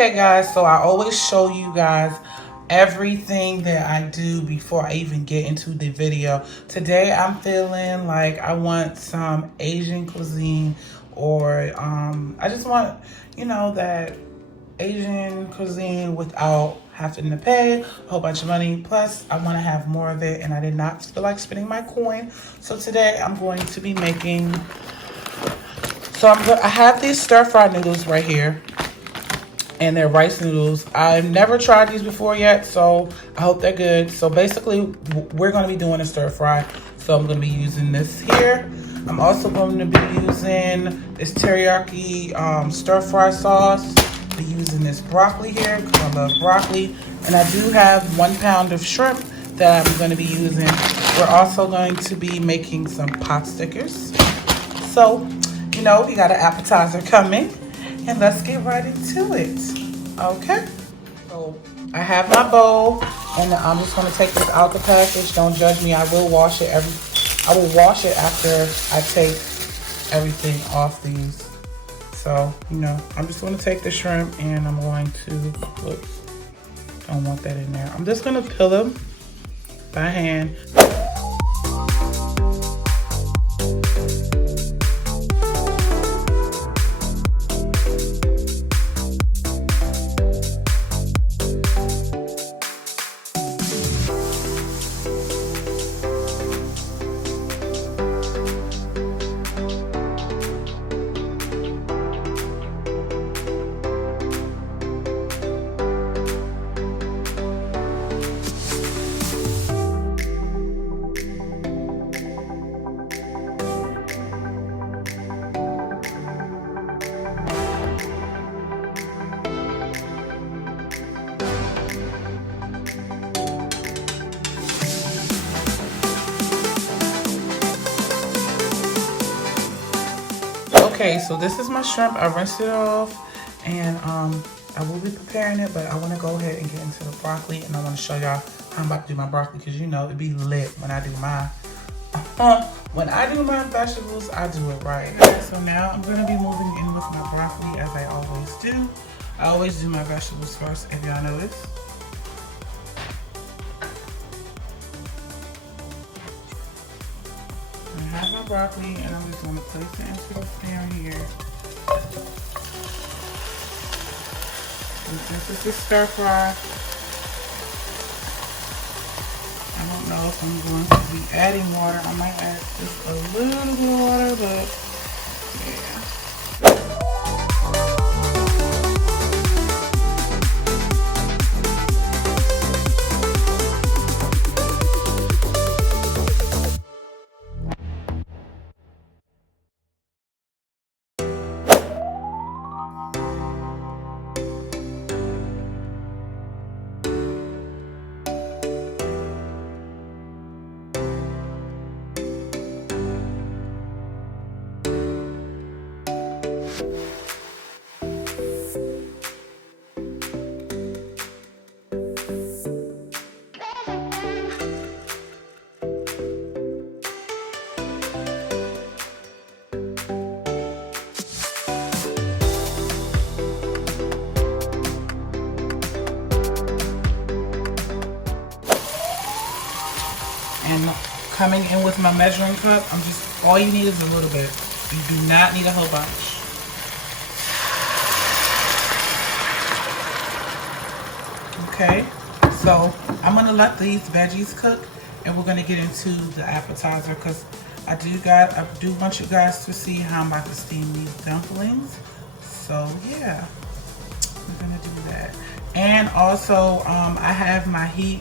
Okay guys, so I always show you guys everything that I do before I even get into the video. Today I'm feeling like I want some Asian cuisine, or I just want, that Asian cuisine without having to pay a whole bunch of money. Plus I want to have more of it and I did not feel like spending my coin. So today I'm going to be making, I have these stir-fry noodles right here. And they're rice noodles. I've never tried these before yet, so I hope they're good. So basically, we're gonna be doing a stir fry. So I'm gonna be using this here. I'm also going to be using this teriyaki stir fry sauce. I'll be using this broccoli here because I love broccoli. And I do have 1 pound of shrimp that I'm gonna be using. We're also going to be making some pot stickers. So, we got an appetizer coming. And let's get right into it, okay? So I have my bowl, and I'm just gonna take this out the package. Don't judge me. I will wash it after I take everything off these. So I'm just gonna take the shrimp, and I'm going to. Whoops, don't want that in there. I'm just gonna peel them by hand. Okay, so this is my shrimp. I rinsed it off, and I will be preparing it, but I want to go ahead and get into the broccoli, and I want to show y'all how I'm about to do my broccoli, because it'd be lit when I do my vegetables. I do it right. Okay, so now I'm gonna be moving in with my broccoli, as I always do. I always do my vegetables first, if y'all notice. I have my broccoli, and I'm just gonna place it into the pan here. And since it's a stir fry, I don't know if I'm going to be adding water. I might add just a little bit of water, but yeah. And coming in with my measuring cup, all you need is a little bit. You do not need a whole bunch. Okay, so I'm gonna let these veggies cook, and we're gonna get into the appetizer, because I do want you guys to see how I'm about to steam these dumplings. So yeah, we're gonna do that. And also, I have my heat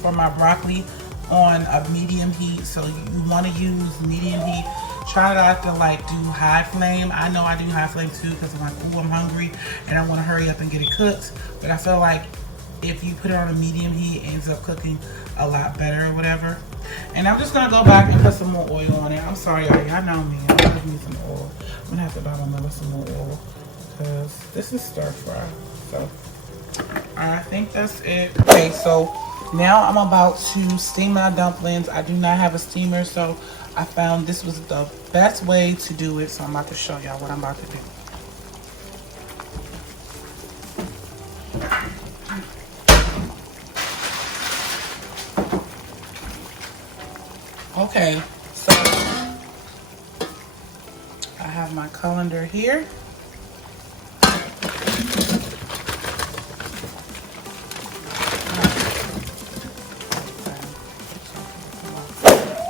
for my broccoli on a medium heat, so you want to use medium heat. Try not to do high flame. I know I do high flame too, because I'm like, ooh, I'm hungry and I want to hurry up and get it cooked. But I feel like if you put it on a medium heat, it ends up cooking a lot better or whatever. And I'm just gonna go back and put some more oil on it. I'm sorry, y'all know me. I just need some oil. I'm gonna have to buy my mother some more oil, because this is stir fry. So I think that's it. Okay, so now I'm about to steam my dumplings. I do not have a steamer, so I found this was the best way to do it. So I'm about to show y'all what I'm about to do. Okay, so I have my colander here.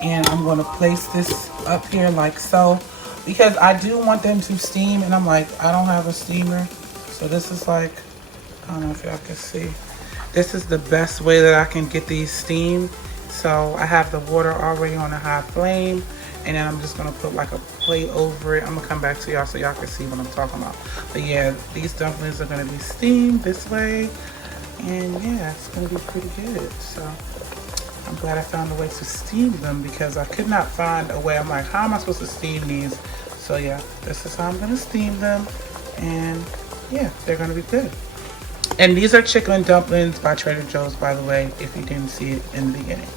And I'm going to place this up here like so, because I do want them to steam, and I'm like, I don't have a steamer. So this is like, I don't know if y'all can see. This is the best way that I can get these steamed. So I have the water already on a high flame, and then I'm just gonna put like a plate over it. I'm gonna come back to y'all so y'all can see what I'm talking about. But yeah, these dumplings are gonna be steamed this way, and yeah, it's gonna be pretty good. So I'm glad I found a way to steam them, because I could not find a way. I'm like, how am I supposed to steam these? So yeah, this is how I'm gonna steam them, and yeah, they're gonna be good. And these are chicken dumplings by Trader Joe's, by the way, if you didn't see it in the beginning.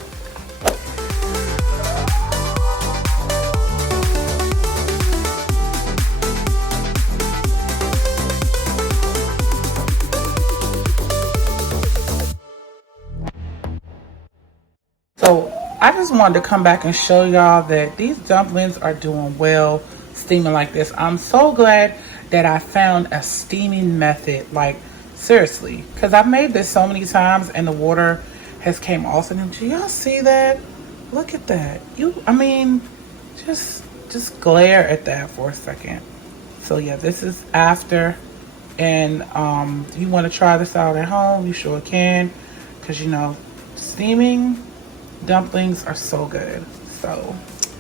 So I just wanted to come back and show y'all that these dumplings are doing well steaming like this. I'm so glad that I found a steaming method, like seriously, because I've made this so many times and the water has came off of them. Do y'all see that? Look at that. I mean, just glare at that for a second. So yeah, this is after, and if you want to try this out at home, you sure can, because you know, steaming dumplings are so good. So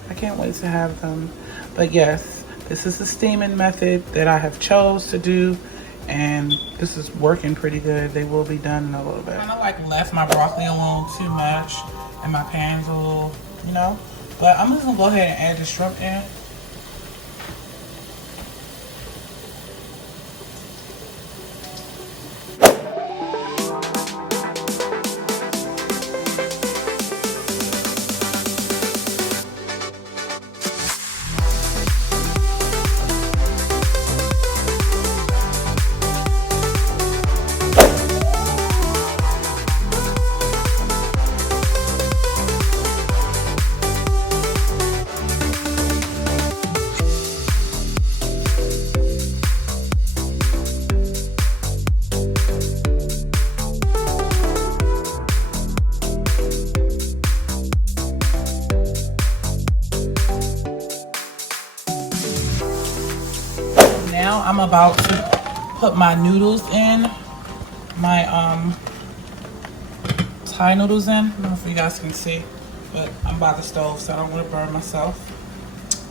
I can't wait to have them. But yes, this is the steaming method that I have chose to do, and this is working pretty good. They will be done in a little bit. I kind of like left my broccoli alone too much, and my pan's a little, you know, but I'm just gonna go ahead and add the shrimp in. Now I'm about to put my noodles in, my Thai noodles in. I don't know if you guys can see, but I'm by the stove, so I don't want to burn myself.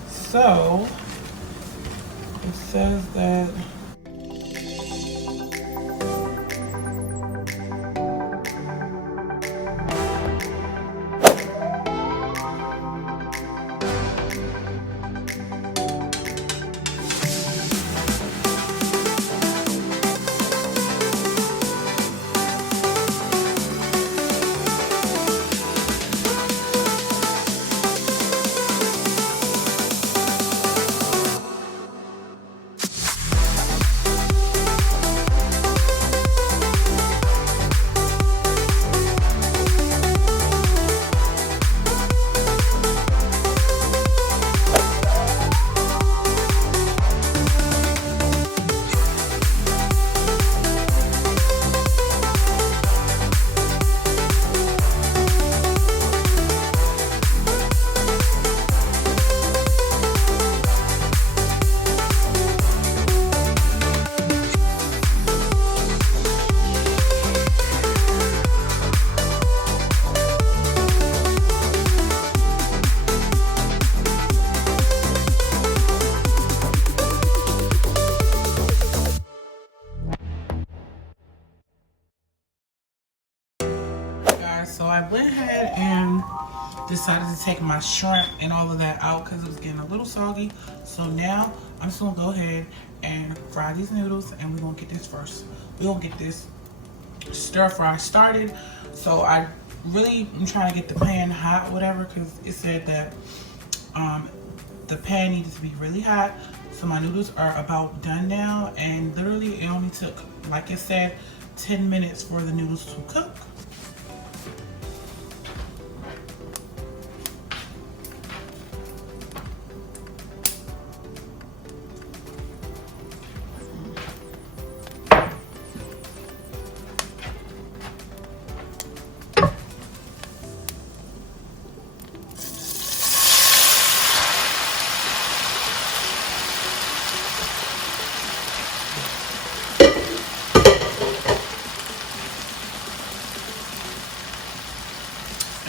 So it says that so I went ahead and decided to take my shrimp and all of that out because it was getting a little soggy. So now I'm just gonna go ahead and fry these noodles, and we're gonna get this first. We're gonna get this stir fry started. So I really am trying to get the pan hot, whatever, because it said that the pan needed to be really hot. So my noodles are about done now, and literally it only took, like it said, 10 minutes for the noodles to cook.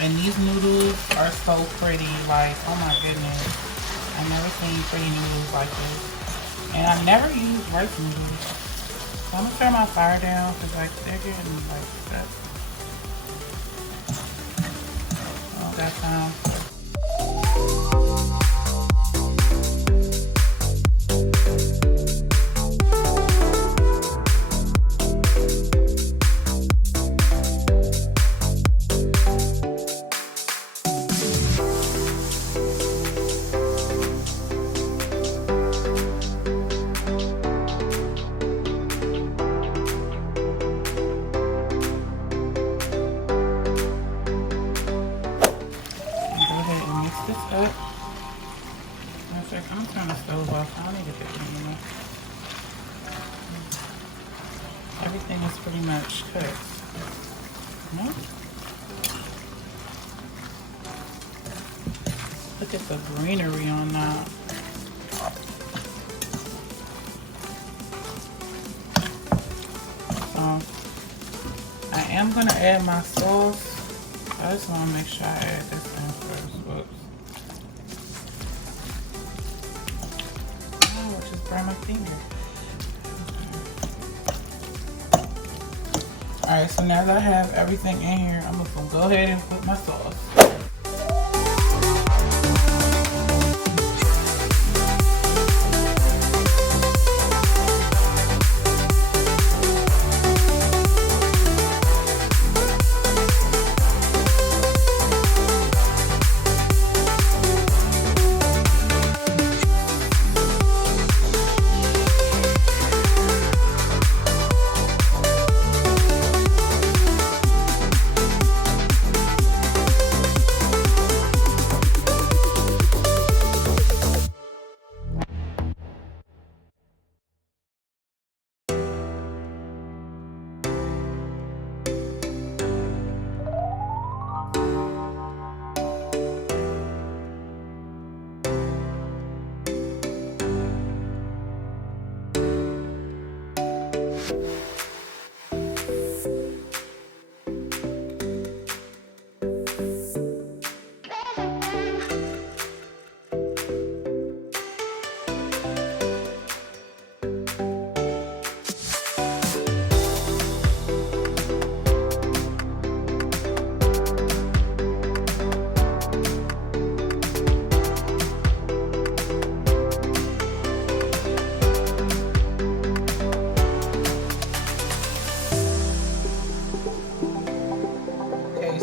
And these noodles are so pretty. Like, oh my goodness. I've never seen pretty noodles like this. And I never use rice noodles. So I'm gonna turn my fire down because like they're getting like that. I don't got time. Up. I'm gonna turn the stove off. I don't need to get it anymore. Everything is pretty much cooked. No? Look at the greenery on that. So I am gonna add my sauce. I just want to make sure I add this in first. Whoops. Burn my finger. Alright, so now that I have everything in here, I'm just gonna go ahead and put my sauce.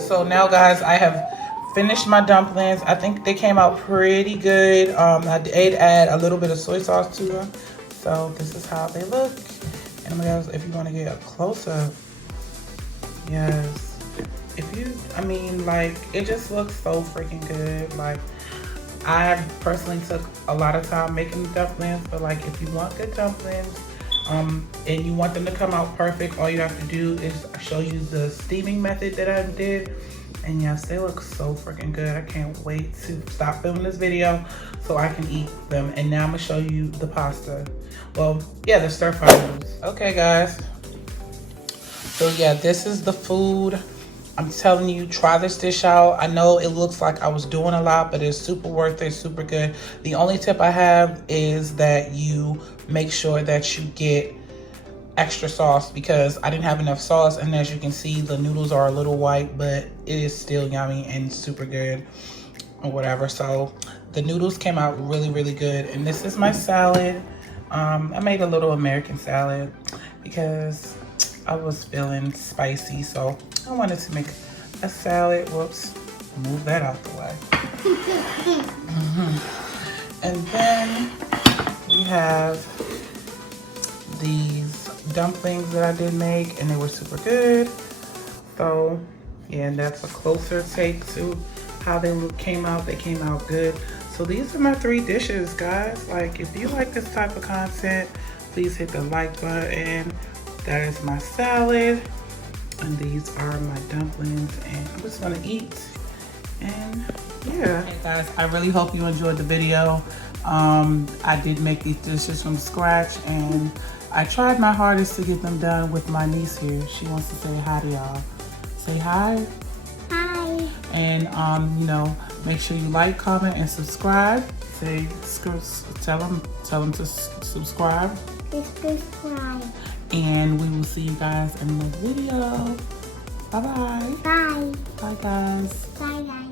So now guys, I have finished my dumplings. I think they came out pretty good. I did add a little bit of soy sauce to them. So this is how they look. And guys, if you want to get a close-up, yes. I mean, like, it just looks so freaking good. Like, I personally took a lot of time making the dumplings, but like, if you want good dumplings, and you want them to come out perfect, all you have to do is show you the steaming method that I did. And yes, they look so freaking good. I can't wait to stop filming this video so I can eat them. And now I'm gonna show you the pasta. Well, yeah, the stir-fry noodles. Okay guys, so yeah, this is the food. I'm telling you, try this dish out. I know it looks like I was doing a lot, but it's super worth it, super good. The only tip I have is that you make sure that you get extra sauce, because I didn't have enough sauce, and as you can see, the noodles are a little white, but it is still yummy and super good or whatever. So the noodles came out really, really good. And this is my salad. I made a little American salad because I was feeling spicy, so I wanted to make a salad. Whoops, move that out the way. And then we have these dumplings that I did make, and they were super good. So yeah, and that's a closer take to how they came out. They came out good. So these are my 3 dishes, guys. Like, if you like this type of content, please hit the like button. That is my salad, and these are my dumplings, and I'm just gonna eat. And yeah. Hey guys, I really hope you enjoyed the video. I did make these dishes from scratch, and I tried my hardest to get them done with my niece here. She wants to say hi to y'all. Say hi. Hi. And you know, make sure you like, comment, and subscribe. Say, tell them to subscribe. Subscribe. And we will see you guys in another video. Bye bye. Bye. Bye guys. Bye guys.